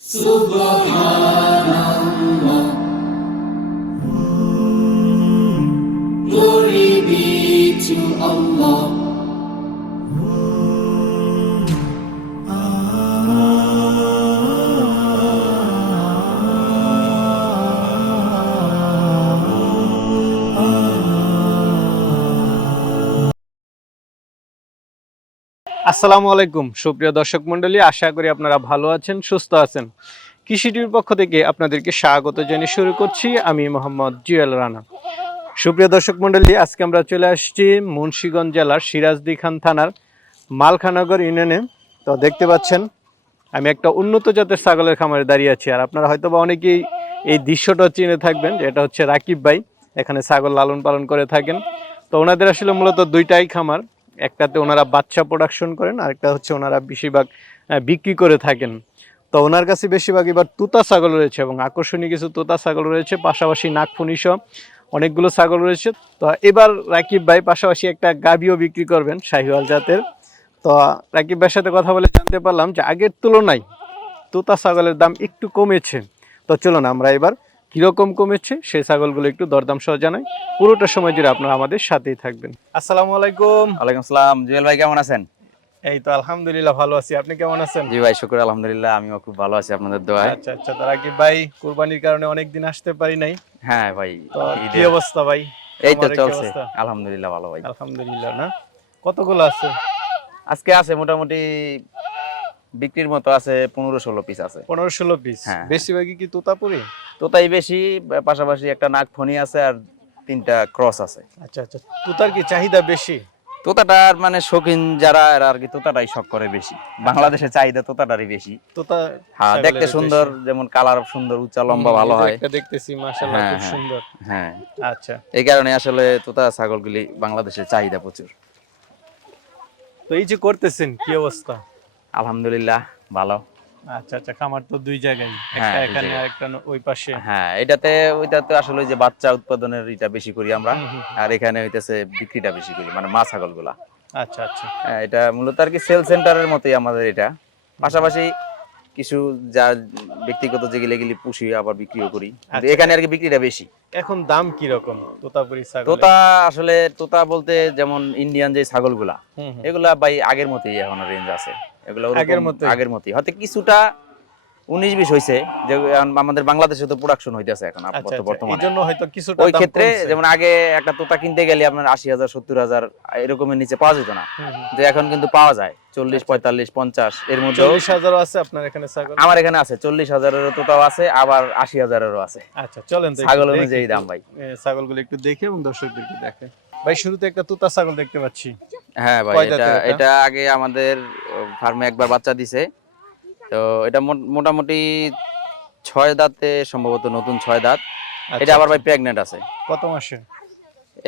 Subhanallah, glory be to Allah. আসসালামু আলাইকুম সুপ্রিয় দর্শক মণ্ডলী, আশা করি আপনারা ভালো আছেন, সুস্থ আছেন। কৃষি টিভির পক্ষ থেকে আপনাদেরকে স্বাগত জানিয়ে শুরু করছি আমি মোহাম্মদ জুয়েল রানা। সুপ্রিয় দর্শক মণ্ডলী, আজকে আমরা চলে আসছি মুন্সিগঞ্জ জেলার সিরাজদি খান থানার মালখানগর ইউনিয়নে। তো দেখতে পাচ্ছেন আমি একটা উন্নত জাতের ছাগলের খামারে দাঁড়িয়ে আছি, আর আপনারা হয়তো বা অনেকেই এই দৃশ্যটা চিনে থাকবেন যে এটা হচ্ছে রাকিব ভাই এখানে ছাগল লালন পালন করে থাকেন। তো ওনাদের আসলে মূলত দুইটাই খামার, একটাতে ওনারা বাচ্চা প্রোডাকশন করেন, আরেকটা হচ্ছে ওনারা বেশিরভাগ বিক্রি করে থাকেন। তো ওনার কাছে বেশিরভাগ এবার তুতা ছাগল রয়েছে এবং আকর্ষণীয় কিছু তুতা ছাগল রয়েছে, পাশাপাশি নাগফুনি সহ অনেকগুলো ছাগল রয়েছে। তো এবার রাকিব ভাই পাশাপাশি একটা গাভীও বিক্রি করবেন শাহিওয়াল জাতের। তো রাকিব ভাইয়ের সাথে কথা বলে জানতে পারলাম যে আগের তুলনায় তোতা ছাগলের দাম একটু কমেছে। তো চলুন আমরা এবার কিরকম কমেছে সেই ছাগলগুলো একটু দরদাম সহ জানাই। পুরোটা সময় জুড়ে আপনারা আমাদের সাথেই থাকবেন। আসসালামু আলাইকুম। ওয়ালাইকুম আসসালাম। জুয়েল ভাই কেমন আছেন? এই তো আলহামদুলিল্লাহ ভালো আছি, আপনি কেমন আছেন? জি ভাই, শুকর আলহামদুলিল্লাহ, আমিও খুব ভালো আছি আপনাদের দোয়ায়। আচ্ছা আচ্ছা, তো রাকিব ভাই কুরবানির কারণে অনেকদিন আসতে পারি নাই। হ্যাঁ ভাই, তো কি অবস্থা ভাই? এই তো আমার কি চলছে অবস্থা? আলহামদুলিল্লাহ, ভালো ভাই। আলহামদুলিল্লাহ। না কতগুলো আছে? আজকে আছে মোটামুটি বিক্রির মতো আছে 15-16 পিস আছে। 15-16 পিস। হ্যাঁ, বেশিরভাগই কি তোতাপুরি? তো তাই বেশি, পাশাপাশি একটা নাগফনি আছে আর 3টা ক্রস আছে। আচ্ছা আচ্ছা, তোতার কি চাহিদা বেশি? তোতাটার মানে শৌখিন যারা এরা আর কি তোতাটাই শখ করে বেশি। বাংলাদেশের চাহিদা তোতাটারই বেশি। তোতা হ্যাঁ, দেখতে ছাগলের সুন্দর, বেশি। যেমন কালার সুন্দর, উচ্চা লম্বা ভালো হয়। এটা দেখতেছি মাশাআল্লাহ হ্যাঁ খুব হ্যাঁ সুন্দর। হ্যাঁ, আচ্ছা, এই কারণে আসলে তোতা ছাগলগুলি বাংলাদেশের চাহিদা প্রচুর। তো এই যে করতেছেন কি অবস্থা? আলহামদুলিল্লাহ ভালো। আচ্ছা আচ্ছা, খামার তো দুই জায়গায়, হ্যাঁ, একটা দুই এখানে জায়গায়। আর একটা ওই পাশে। হ্যাঁ, ওইটাতে আসলে ওই যে বাচ্চা উৎপাদনের এটা বেশি করি আমরা। আর এখানে হইতেছে বিক্রিটা বেশি করি, মানে মা ছাগলগুলা। আচ্ছা আচ্ছা। হ্যাঁ, এটা মূলত আর কি সেল সেন্টারের মতোই আমাদের এটা। পাশাপাশি কিছু যা ব্যক্তিগত যেগুলো এগুলি পুষি আবার বিক্রিও করি, কিন্তু আচ্ছা, এখানে আর কি বিক্রিটা বেশি। এখন দাম কি রকম তোতাপুরি ছাগলের? তোতা আসলে তোতা বলতে যেমন ইন্ডিয়ান যে ছাগলগুলা, হুম হুম। এগুলা ভাই আগের মতোই এখন রেঞ্জ আছে। এগুলো আগের ওরকম মতোই? আগের মতোই, হয়তো কিছুটা 19-20 হয়েছে, যে আমাদের বাংলাদেশে তো প্রোডাকশন হইতেছে এখন আচ্ছা আপাতত আচ্ছা, এই বর্তমানে। জন্য হয়তো কিছুটা ওই দাম ক্ষেত্রে কমছে। যেমন আগে একটা তোতা কিনতে গেলে আপনার 80,000 70,000 এরকমের নিচে পাওয়া যেত না, হুম হুম। যে এখন কিন্তু পাওয়া যায় 40 আচ্ছা, 45 50 এর মধ্যে। 40,000 আছে আপনার এখানে ছাগল? আমার এখানে আছে 40,000-এরও তোতাও আছে, আবার 80,000-এরও আছে। আচ্ছা চলেন তো একটু ছাগল দেখি, অনুযায়ী দাম ভাই। ছাগলগুলো একটু দেখে এবং দর্শকদেরকে দেখে। ভাই শুরুতে একটা তোতা ছাগল দেখতে পাচ্ছি। হ্যাঁ ভাই, কয় এটা দাঁতের এটা? এটা আগে আমাদের ফার্মে একবার বাচ্চা দিছে। তো এটা মোটামুটি 6 দাঁতে সম্ভবত, নতুন 6 দাঁত। আচ্ছা এটা আবার আচ্ছা। ভাই প্রেগনেন্ট আছে। কত মাসে?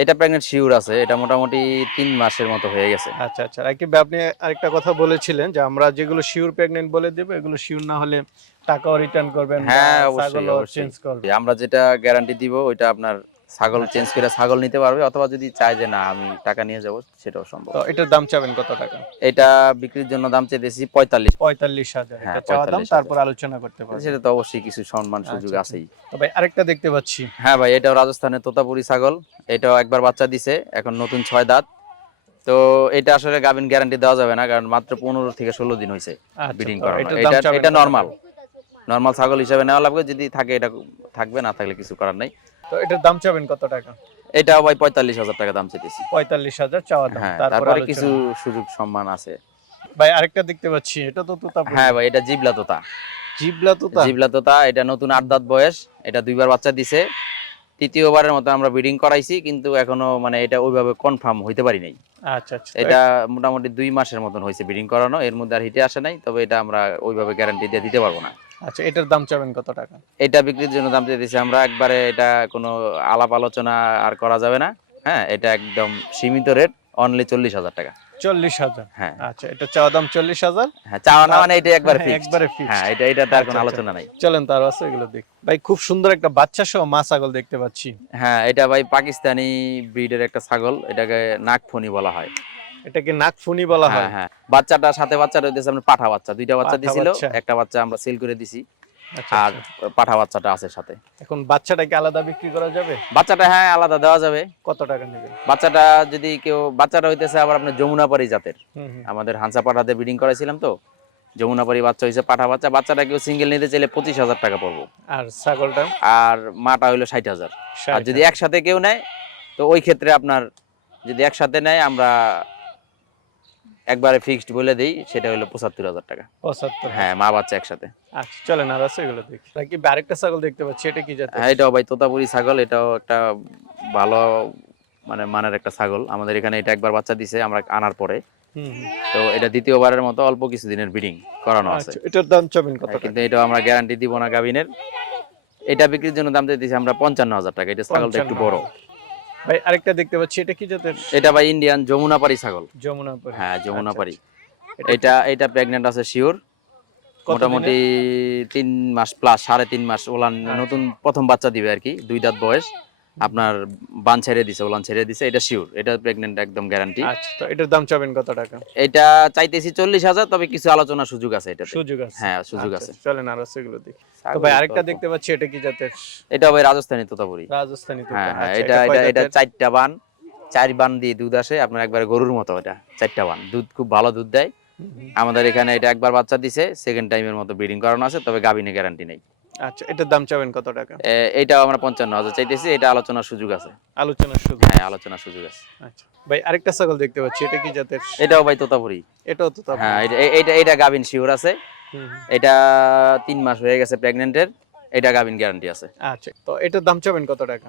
এটা প্রেগনেন্ট শিওর আছে, এটা মোটামুটি 3 মাসের মতো হয়ে গেছে। আচ্ছা আচ্ছা, রাকিব ভাই আপনি আরেকটা কথা বলেছিলেন যে আমরা যেগুলো শিওর প্রেগনেন্ট বলে দেব, এগুলো শিওর না হলে টাকাও রিটার্ন করবেন বা হ্যাঁ, অবশ্যই ছাগলও অবশ্যই। চেঞ্জ করবেন। আমরা যেটা গ্যারান্টি দিব ওইটা আপনার ছাগল আচ্ছা চেঞ্জ আচ্ছা। করে ছাগল নিতে পারবে, অথবা যদি চায় যে না আমি টাকা নিয়ে যাব, সেটাও সম্ভব। তো এটার দাম চাবেন কত টাকা? এটা বিক্রির জন্য দাম চাইতেছি 45। 45,000 হ্যাঁ, এটা চাওয়া দাম, 45,000। তারপর আলোচনা করতে পারবেন। সেটা তো অবশ্যই কিছু সম্মান সুযোগ আচ্ছা আচ্ছা। আছেই। তো ভাই আরেকটা দেখতে পাচ্ছি। হ্যাঁ ভাই, এটাও রাজস্থানের তোতাপুরি ছাগল। এটাও একবার বাচ্চা দিছে, এখন নতুন 6 দাঁত। তো এটা আসলে গাভিন গ্যারান্টি দেওয়া যাবে না, কারণ মাত্র 15 থেকে 16 দিন হয়েছে আচ্ছা, ব্রিডিং তো করানো। এটার দাম এটা চাবেন এটা কত নরমাল টাকা? নরমাল ছাগল হিসেবে নেওয়া লাগবে, যদি থাকে এটা থাকবে, না থাকলে কিছু করার নাই। তো এটার দাম চাবেন কত টাকা? এটাও ভাই 45,000 টাকা দাম চাইতেছি। 45,000 চাওয়া দাম, হ্যাঁ, তারপর তারপরে কিছু আলোচনা। সুযোগ সম্মান আছে। ভাই আরেকটা দেখতে পাচ্ছি, এটা তো তোতাপুরি। হ্যাঁ ভাই, এটা জিবলা তোতা। জিবলা তোতা? জিবলা তোতা, এটা নতুন 8 দাঁত বয়স। এটা 2বার বাচ্চা দিছে। তৃতীয়বারের মতো আমরা ব্রিডিং করাইছি, কিন্তু এখনো মানে এটা ওইভাবে কনফার্ম হইতে পারি নাই। আচ্ছা আচ্ছা। এটা মোটামুটি 2 মাসের মতন হয়েছে ব্রিডিং করানো, এর মধ্যে আর হিটে আসে নাই। তবে এটা আমরা ওইভাবে গ্যারান্টি দিয়ে দিতে পারবো না। আচ্ছা, এটার দাম চাবেন কত টাকা? এটা বিক্রির জন্য দাম দিয়েছি আমরা একবারে, এটা কোনো আলাপ আলোচনা আর করা যাবে না। হ্যাঁ, এটা একদম সীমিত রেট, অনলি 40,000 টাকা। 40,000? হ্যাঁ আচ্ছা, এটা চাওয়া দাম 40,000। হ্যাঁ, চাওয়া না মানে এটা একবারে হ্যাঁ, ফিক্সড। একবারে fixed। হ্যাঁ, এটাতে আর কোনো আচ্ছা, আচ্ছা। আলোচনা নাই। চলেন তার আছে এগুলো দেখ। ভাই খুব সুন্দর একটা বাচ্চা সহ মা ছাগল দেখতে পাচ্ছি। হ্যাঁ, এটা ভাই পাকিস্তানি ব্রিডের একটা ছাগল, এটাকে নাগফনি বলা হয়। এটাকে নাগফুনি বলা হ্যাঁ হয়? হ্যাঁ, বাচ্চাটা সাথে বাচ্চা রয়েছে আপনার পাঠা বাচ্চা, 2টা বাচ্চা পাঠা দিছিল, বাচ্চা। একটা বাচ্চা আমরা সেল করে দিছি। আচ্ছা, আর আচ্ছা। পাঠা বাচ্চাটা আছে সাথে। এখন বাচ্চাটা কি আলাদা বিক্রি করা যাবে? বাচ্চাটা হ্যাঁ আলাদা দেওয়া যাবে। কত টাকা নেবেন? বাচ্চাটা যদি কেউ, বাচ্চাটা হইতেছে আবার আপনার যমুনাপাড়ি জাতের, হুম, হুম। আমাদের হাঁসা পাঠাতে ব্রিডিং করাইছিলাম তো, যমুনাপাড়ি বাচ্চা হয়েছে পাঠা বাচ্চা। বাচ্চাটা কেউ সিঙ্গেল নিতে চাইলে 25,000 টাকা পড়বো। আর ছাগলটা? আর মাটা হইলো 60,000। আর যদি 60,000। একসাথে কেউ নেয় তো ওই ক্ষেত্রে আপনার যদি একসাথে নেয় আমরা একবারে ফিক্সড বলে দিই, সেটা হলো 75,000 টাকা। 75। হ্যাঁ, মা বাচ্চা একসাথে। আচ্ছা চলেন আর আছে এগুলো দেখি। নাকি আরেকটা ছাগল দেখতে পাচ্ছি, এটা কি জাতের? হ্যাঁ, এটাও ভাই তোতাপুরি ছাগল। এটাও একটা ভালো মানে মানের একটা ছাগল। আমাদের এখানে এটা একবার বাচ্চা দিছে আমরা আনার পরে। হুম, হুম। তো এটা দ্বিতীয়বারের মতো অল্প কিছু দিনের ব্রিডিং করানো আছে। আচ্ছা এটার দাম চাবেন কত হ্যাঁ, টাকা? কিন্তু এটা আমরা গ্যারান্টি দিব না গাবিনের। এটা বিক্রির জন্য দাম দিতেছি আমরা 55,000 টাকা। এটা ছাগলটা একটু বড়। 55,000। ভাই আরেকটা দেখতে পাচ্ছি, এটা কি জাতের? এটা ভাই ইন্ডিয়ান যমুনাপাড়ি ছাগল। যমুনাপাড়ি। হ্যাঁ, যমুনাপাড়ি। আচ্ছা, এটা প্রেগন্যান্ট আছে শিওর। কত মোটামুটি 3 মাস প্লাস, 3.5 মাস ওলান আচ্ছা। নতুন প্রথম বাচ্চা দিবে আর কি, 2 দাঁত বয়স। আপনার বান ছেড়ে দিছে, ওলান ছেড়ে দিছে, এটা শিওর, এটা প্রেগন্যান্ট একদম গ্যারান্টি। আচ্ছা তো এটার দাম চাবেন কত টাকা? এটা চাইতেছি 40,000, তবে কিছু আলোচনার সুযোগ আছে এটাতে। সুযোগ আছে? হ্যাঁ, সুযোগ আচ্ছা, আছে। চলেন আর আছে এগুলো দেখি। তো ছাগল ভাই তো আরেকটা অল্প। দেখতে পাচ্ছি, এটা কি জাতের? এটা ভাই রাজস্থানী তোতাপুরি। রাজস্থানী তো। হ্যাঁ হ্যাঁ, আচ্ছা এটা কয় এটা জাতের? 4টা বান, 4 বান দিয়ে দুধ আসে আপনার, একবারে গরুর মতো। এটা 4টা বান, দুধ খুব ভালো দুধ দেয়। হুম, হুম। আমাদের এখানে এটা একবার বাচ্চা দিছে, সেকেন্ড টাইমের মতো ব্রিডিং করানো আছে, তবে গাবিনে গ্যারান্টি নেই। আচ্ছা এটার দাম চাবেন কত টাকা? এটাও আমরা 55,000 চাইতেছি, এটা আলোচনার সুযোগ আছে। আলোচনার সুযোগ? হ্যাঁ, আলোচনার সুযোগ আছে। আচ্ছা ভাই আরেকটা ছাগল দেখতে পাচ্ছি, এটা কি জাতের? এটাও ভাই তোতাপুরি। এটাও তো তারপর। হ্যাঁ, এটা গাবিন শিওর আছে। হুম, হুম। এটা 3 মাস হয়ে গেছে প্রেগন্যান্টের। এটা গাবিন গ্যারান্টি আছে। আচ্ছা তো এটার দাম চাবেন কত টাকা?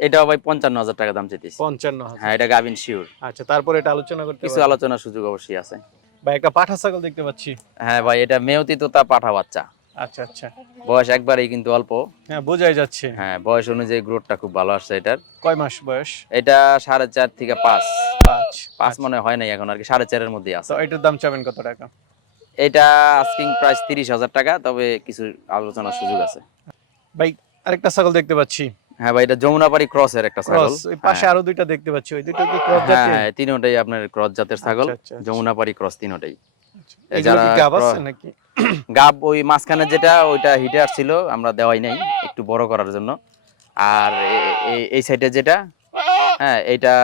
এটাও ভাই 55,000 টাকা দাম চাইতেছি। 55,000। হ্যাঁ, এটা গাবিন শিওর। আচ্ছা তারপর এটা আলোচনা করতে কিছু পারবেন? আলোচনার সুযোগ অবশ্যই আছে। ভাই একটা পাঠা ছাগল দেখতে পাচ্ছি। হ্যাঁ ভাই, এটা মেয়তি তোতা পাঠা বাচ্চা। আচ্ছা আচ্ছা। বয়স একবারেই কিন্তু অল্প। হ্যাঁ বোঝাই যাচ্ছে। হ্যাঁ, বয়স অনুযায়ী গ্রোথটা খুব ভালো আসছে এটার। কয় মাস বয়স? এটা 4.5 থেকে 5। 5। 5 মনে হয় নাই এখন আর কি, 4.5 এর মধ্যেই আছে। তো এটার দাম চাবেন কত টাকা? এটা আস্কিং প্রাইস 30,000 টাকা, তবে কিছু আলোচনার সুযোগ আছে। ভাই আরেকটা ছাগল দেখতে পাচ্ছি। হ্যাঁ ভাই, এটা যমুনাপাড়ি ক্রসের একটা ছাগল। ক্রস, ওই পাশে হ্যাঁ। আরো দুইটা দেখতে পাচ্ছি, ওই দুটো কি ক্রস হ্যাঁ জাতের? হ্যাঁ, তিনোটাই আপনার ক্রস জাতের ছাগল। আচ্ছা, আচ্ছা, আচ্ছা। যমুনাপাড়ি ক্রস তিনোটাই। এগুলো কি গাব আছে নাকি? গাব ওই মাঝখানে যেটা, ওইটা হিটে আসছিল, আমরা দেওয়াই নাই একটু বড় করার জন্য। আর এই সাইডে যেটা, হ্যাঁ, এটা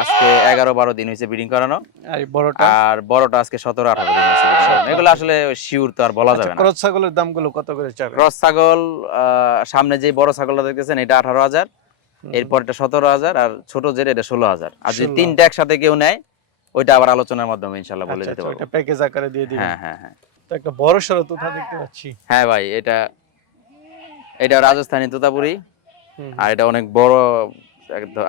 আজকে 11-12 দিন হয়েছে ব্রিডিং করানো। আর এই বড়টা? আর বড়টা আজকে 17-18 দিন হয়েছে breeding করানো। এগুলো আসলে শিওর তো আর বলা যাবে না। ক্রস ছাগলের দামগুলো কত করে চাবেন? ক্রস ছাগল সামনে যে বড় ছাগলটা দেখতেছেন এটা 18,000, এরপর এটা 17,000, আর ছোট যেটা এটা 16,000। আর যদি 3টা একসাথে কেউ নেয় ওইটা আবার আলোচনার মাধ্যমে ইনশাআল্লাহ বলে আচ্ছা দিতে আচ্ছা, পারবো। ওটা প্যাকেজ আকারে দিয়ে দিবেন। হ্যাঁ হ্যাঁ হ্যাঁ। তো একটা বড় সরো তোতা দেখতে পাচ্ছি। হ্যাঁ ভাই, এটা রাজস্থানী তোতাপুরি। হুম, আর এটা অনেক বড়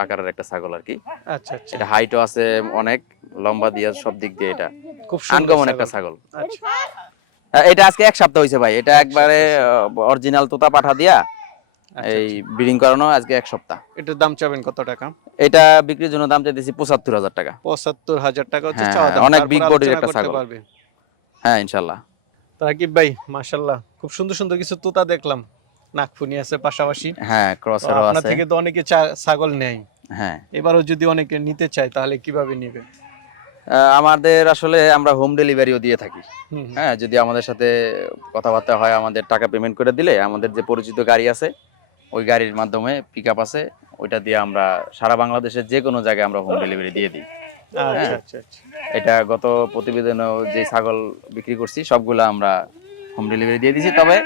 আকারের একটা ছাগল আর কি। আচ্ছা আচ্ছা। এটা হাইটও আছে অনেক, লম্বা দিয়ে সব দিক দিয়ে এটা খুব সুন্দর আনকমন একটা ছাগল। আচ্ছা এটা আজকে 1 সপ্তাহ হয়েছে ভাই, এটা একবারে অরিজিনাল তোতা পাঠা দিয়া আচ্ছা, এই ব্রিডিং করানো, আজকে 1 সপ্তাহ। এটার দাম চাবেন কত টাকা? এটা বিক্রির জন্য দাম চাইতেছি 75,000 টাকা। 75,000 টাকা হচ্ছে হ্যাঁ, চাওয়া দাম। অনেক তারপর big body-র আলোচনা একটা করতে ছাগল। পারবে। হ্যাঁ, ইনশাআল্লাহ। তো রাকিব ভাই মাশাআল্লাহ খুব সুন্দর সুন্দর কিছু তোতা দেখলাম, নাকফুনি আছে পাশাপাশি। হ্যাঁ, তো ক্রসেরও আপনার আছে। থেকে তো অনেকে ছাগল নেয়, হ্যাঁ, এবারও যদি অনেকে নিতে চায় তাহলে কিভাবে নিবে? আমাদের আসলে আমরা হোম ডেলিভারিও দিয়ে থাকি। হুম, হ্যাঁ, যদি আমাদের সাথে কথাবার্তা হয়, আমাদের টাকা পেমেন্ট করে দিলে আমাদের যে পরিচিত গাড়ি আছে ওই গাড়ির মাধ্যমে পিকআপ আছে, ওইটা দিয়ে আমরা সারা বাংলাদেশের যে কোনো জায়গায় আমরা হোম ডেলিভারি দিয়ে দিই। আচ্ছা হ্যাঁ, আচ্ছা আচ্ছা। এটা গত প্রতিবেদনেও যে ছাগল বিক্রি করছি সবগুলা আমরা হোম ডেলিভারি দিয়ে দিছি। তবে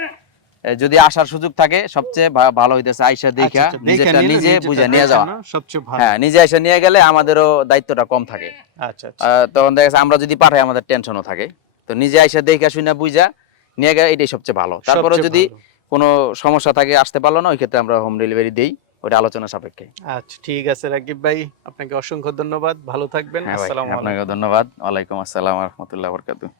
যদি আসার সুযোগ থাকে সবচেয়ে ভালো হইতেছে আইসা দেখা আচ্ছা, দেখে নিজেরটা নিলে নিজে নিজেরটা বুঝে নিয়ে দেখে যাওয়া। নেওয়া সবচেয়ে ভালো। হ্যাঁ, নিজে আইসা নিয়ে গেলে আমাদেরও দায়িত্বটা কম থাকে। আচ্ছা আচ্ছা। তখন দেখা যাচ্ছে আমরা যদি পাঠাই আমাদের টেনশনও থাকে। তো নিজে আইসা দেখা শুনে বুঝা নিয়ে গেলে এটাই সবচেয়ে ভালো। তারপরে সবচেয়ে যদি ভালো। কোনো সমস্যা থাকে, আসতে পারলো না, ওই ক্ষেত্রে আমরা হোম ডেলিভারি দেই, ওটা আলোচনা সাপেক্ষে। আচ্ছা ঠিক আছে রাকিব ভাই, আপনাকে অসংখ্য ধন্যবাদ, ভালো থাকবেন। হ্যাঁ ভাই, আসসালামু আলাইকুম। আপনাকে ধন্যবাদ। ওয়ালাইকুম আসসালাম ওয়া রাহমাতুল্লাহি ওয়া বারাকাতুহু।